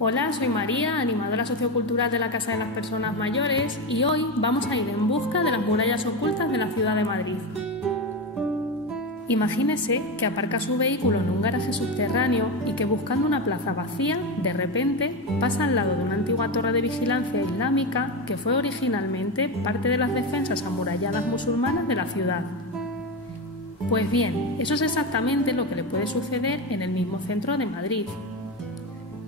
Hola, soy María, animadora sociocultural de la Casa de las Personas Mayores, y hoy vamos a ir en busca de las murallas ocultas de la ciudad de Madrid. Imagínese que aparca su vehículo en un garaje subterráneo y que, buscando una plaza vacía, de repente pasa al lado de una antigua torre de vigilancia islámica que fue originalmente parte de las defensas amuralladas musulmanas de la ciudad. Pues bien, eso es exactamente lo que le puede suceder en el mismo centro de Madrid.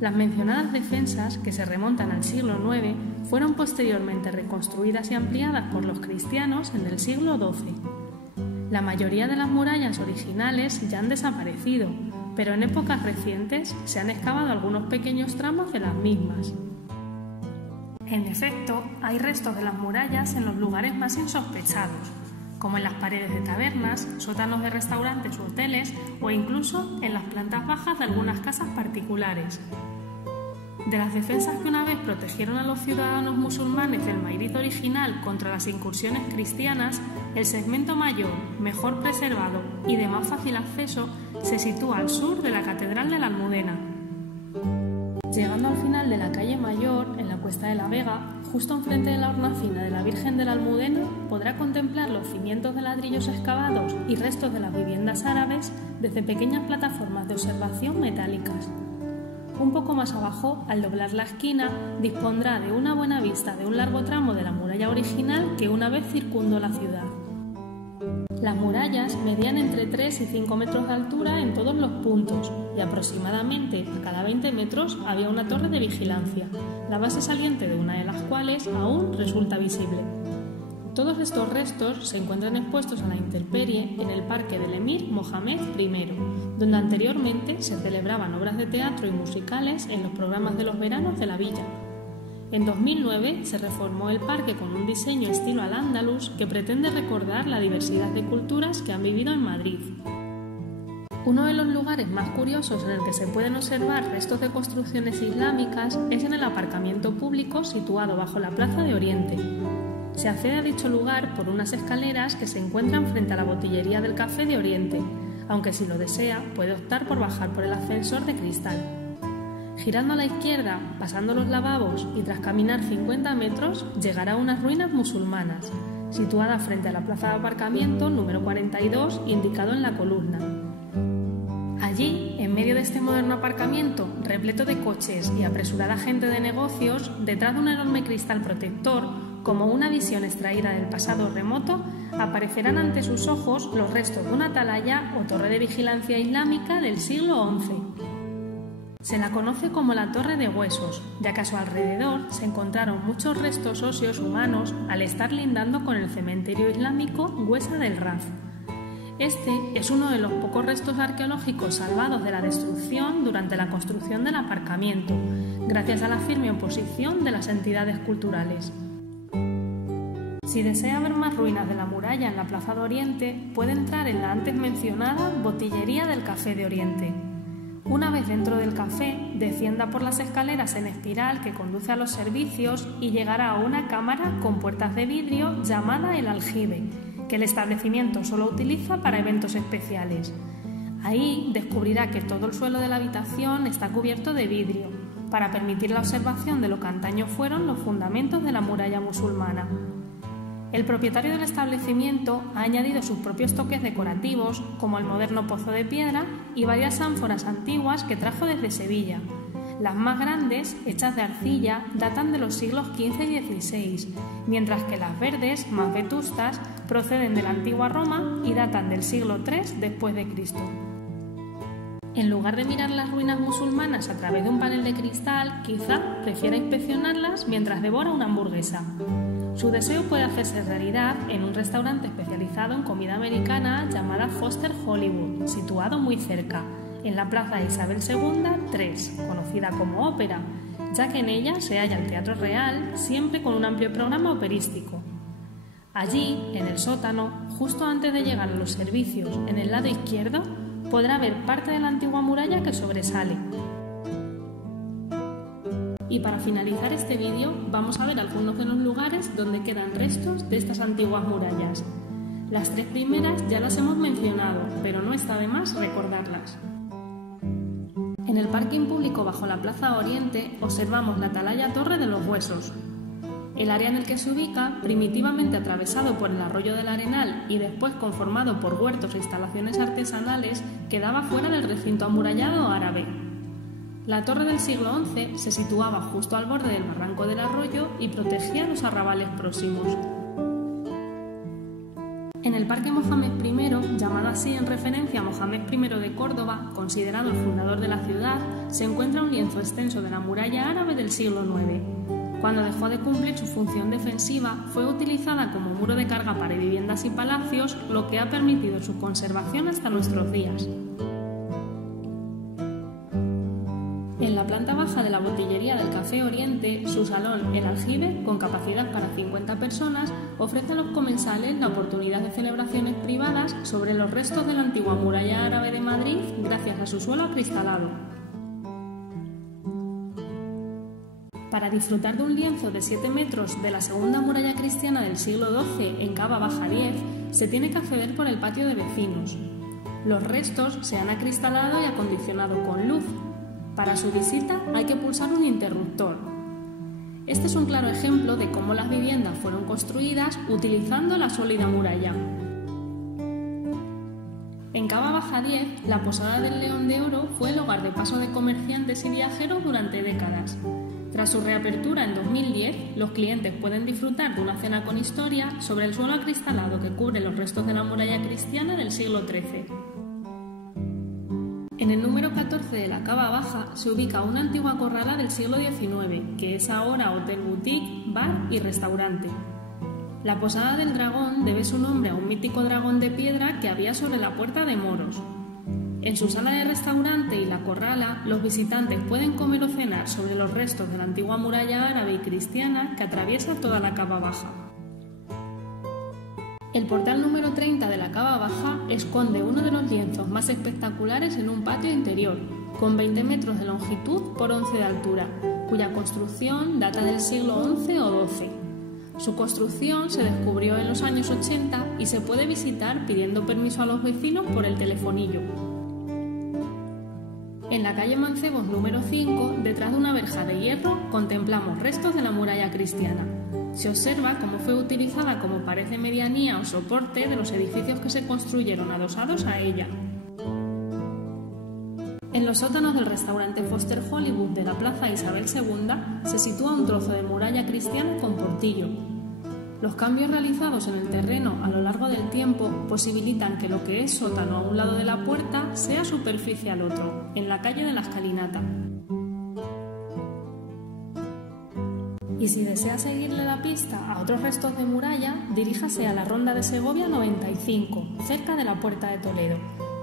Las mencionadas defensas, que se remontan al siglo IX, fueron posteriormente reconstruidas y ampliadas por los cristianos en el siglo XII. La mayoría de las murallas originales ya han desaparecido, pero en épocas recientes se han excavado algunos pequeños tramos de las mismas. En efecto, hay restos de las murallas en los lugares más insospechados, como en las paredes de tabernas, sótanos de restaurantes u hoteles o incluso en las plantas bajas de algunas casas particulares. De las defensas que una vez protegieron a los ciudadanos musulmanes del Madrid original contra las incursiones cristianas, el segmento mayor, mejor preservado y de más fácil acceso se sitúa al sur de la Catedral de la Almudena. Llegando al final de la calle Mayor, en la Cuesta de la Vega, justo enfrente de la hornacina de la Virgen de la Almudena, podrá contemplar los cimientos de ladrillos excavados y restos de las viviendas árabes desde pequeñas plataformas de observación metálicas. Un poco más abajo, al doblar la esquina, dispondrá de una buena vista de un largo tramo de la muralla original que una vez circundó la ciudad. Las murallas medían entre 3 y 5 metros de altura en todos los puntos y aproximadamente a cada 20 metros había una torre de vigilancia, la base saliente de una de las cuales aún resulta visible. Todos estos restos se encuentran expuestos a la intemperie en el Parque del Emir Mohamed I, donde anteriormente se celebraban obras de teatro y musicales en los programas de los veranos de la villa. En 2009 se reformó el parque con un diseño estilo al-Ándalus que pretende recordar la diversidad de culturas que han vivido en Madrid. Uno de los lugares más curiosos en el que se pueden observar restos de construcciones islámicas es en el aparcamiento público situado bajo la Plaza de Oriente. Se accede a dicho lugar por unas escaleras que se encuentran frente a la botillería del Café de Oriente, aunque si lo desea puede optar por bajar por el ascensor de cristal. Girando a la izquierda, pasando los lavabos y tras caminar 50 metros, llegará a unas ruinas musulmanas, situadas frente a la plaza de aparcamiento número 42, indicado en la columna. Allí, en medio de este moderno aparcamiento, repleto de coches y apresurada gente de negocios, detrás de un enorme cristal protector, como una visión extraída del pasado remoto, aparecerán ante sus ojos los restos de una atalaya o torre de vigilancia islámica del siglo XI. Se la conoce como la Torre de Huesos, ya que a su alrededor se encontraron muchos restos óseos humanos al estar lindando con el cementerio islámico Huesa del Raz. Este es uno de los pocos restos arqueológicos salvados de la destrucción durante la construcción del aparcamiento, gracias a la firme oposición de las entidades culturales. Si desea ver más ruinas de la muralla en la Plaza de Oriente, puede entrar en la antes mencionada botillería del Café de Oriente. Una vez dentro del café, descienda por las escaleras en espiral que conduce a los servicios y llegará a una cámara con puertas de vidrio llamada El Aljibe, que el establecimiento solo utiliza para eventos especiales. Ahí descubrirá que todo el suelo de la habitación está cubierto de vidrio, para permitir la observación de lo que antaño fueron los fundamentos de la muralla musulmana. El propietario del establecimiento ha añadido sus propios toques decorativos, como el moderno pozo de piedra y varias ánforas antiguas que trajo desde Sevilla. Las más grandes, hechas de arcilla, datan de los siglos XV y XVI, mientras que las verdes, más vetustas, proceden de la antigua Roma y datan del siglo III después de Cristo. En lugar de mirar las ruinas musulmanas a través de un panel de cristal, quizá prefiera inspeccionarlas mientras devora una hamburguesa. Su deseo puede hacerse realidad en un restaurante especializado en comida americana llamada Foster Hollywood, situado muy cerca, en la Plaza Isabel II 3, conocida como Ópera, ya que en ella se halla el Teatro Real, siempre con un amplio programa operístico. Allí, en el sótano, justo antes de llegar a los servicios, en el lado izquierdo, podrá ver parte de la antigua muralla que sobresale. Y para finalizar este vídeo, vamos a ver algunos de los lugares donde quedan restos de estas antiguas murallas. Las tres primeras ya las hemos mencionado, pero no está de más recordarlas. En el parking público bajo la Plaza Oriente observamos la atalaya Torre de los Huesos. El área en el que se ubica, primitivamente atravesado por el arroyo del Arenal y después conformado por huertos e instalaciones artesanales, quedaba fuera del recinto amurallado árabe. La torre del siglo XI se situaba justo al borde del barranco del arroyo y protegía los arrabales próximos. En el Parque Mohamed I, llamado así en referencia a Mohamed I de Córdoba, considerado el fundador de la ciudad, se encuentra un lienzo extenso de la muralla árabe del siglo IX. Cuando dejó de cumplir su función defensiva, fue utilizada como muro de carga para viviendas y palacios, lo que ha permitido su conservación hasta nuestros días. En la planta baja de la botillería del Café Oriente, su salón, El Aljibe, con capacidad para 50 personas, ofrece a los comensales la oportunidad de celebraciones privadas sobre los restos de la antigua muralla árabe de Madrid gracias a su suelo acristalado. Para disfrutar de un lienzo de 7 metros de la segunda muralla cristiana del siglo XII en Cava Baja 10, se tiene que acceder por el patio de vecinos. Los restos se han acristalado y acondicionado con luz. Para su visita hay que pulsar un interruptor. Este es un claro ejemplo de cómo las viviendas fueron construidas utilizando la sólida muralla. En Cava Baja 10, la Posada del León de Oro fue el hogar de paso de comerciantes y viajeros durante décadas. Tras su reapertura en 2010, los clientes pueden disfrutar de una cena con historia sobre el suelo acristalado que cubre los restos de la muralla cristiana del siglo XIII. En el número 14 de la Cava Baja se ubica una antigua corrala del siglo XIX, que es ahora hotel boutique, bar y restaurante. La Posada del Dragón debe su nombre a un mítico dragón de piedra que había sobre la Puerta de Moros. En su sala de restaurante y la corrala, los visitantes pueden comer o cenar sobre los restos de la antigua muralla árabe y cristiana que atraviesa toda la Cava Baja. El portal número 30 de la Cava Baja esconde uno de los lienzos más espectaculares en un patio interior, con 20 metros de longitud por 11 de altura, cuya construcción data del siglo XI o XII. Su construcción se descubrió en los años 80 y se puede visitar pidiendo permiso a los vecinos por el telefonillo. En la calle Mancebos número 5, detrás de una verja de hierro, contemplamos restos de la muralla cristiana. Se observa cómo fue utilizada como pared de medianía o soporte de los edificios que se construyeron adosados a ella. En los sótanos del restaurante Foster Hollywood de la Plaza Isabel II se sitúa un trozo de muralla cristiana con portillo. Los cambios realizados en el terreno a lo largo del tiempo posibilitan que lo que es sótano a un lado de la puerta sea superficie al otro, en la calle de la Escalinata. Y si desea seguirle la pista a otros restos de muralla, diríjase a la Ronda de Segovia 95, cerca de la Puerta de Toledo,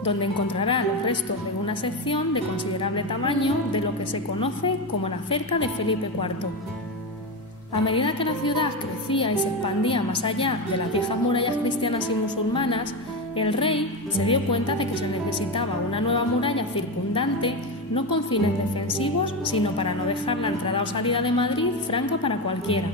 donde encontrará los restos de una sección de considerable tamaño de lo que se conoce como la cerca de Felipe IV. A medida que la ciudad crecía y se expandía más allá de las viejas murallas cristianas y musulmanas, el rey se dio cuenta de que se necesitaba una nueva muralla circundante, no con fines defensivos, sino para no dejar la entrada o salida de Madrid franca para cualquiera.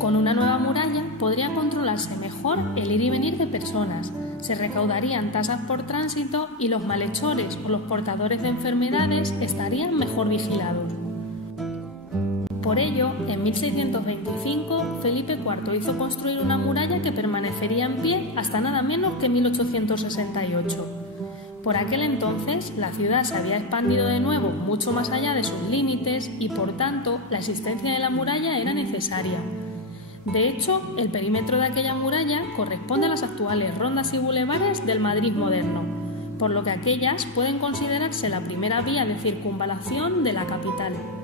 Con una nueva muralla podría controlarse mejor el ir y venir de personas, se recaudarían tasas por tránsito y los malhechores o los portadores de enfermedades estarían mejor vigilados. Por ello, en 1625, Felipe IV hizo construir una muralla que permanecería en pie hasta nada menos que 1868. Por aquel entonces, la ciudad se había expandido de nuevo mucho más allá de sus límites y, por tanto, la existencia de la muralla era necesaria. De hecho, el perímetro de aquella muralla corresponde a las actuales rondas y bulevares del Madrid moderno, por lo que aquellas pueden considerarse la primera vía de circunvalación de la capital.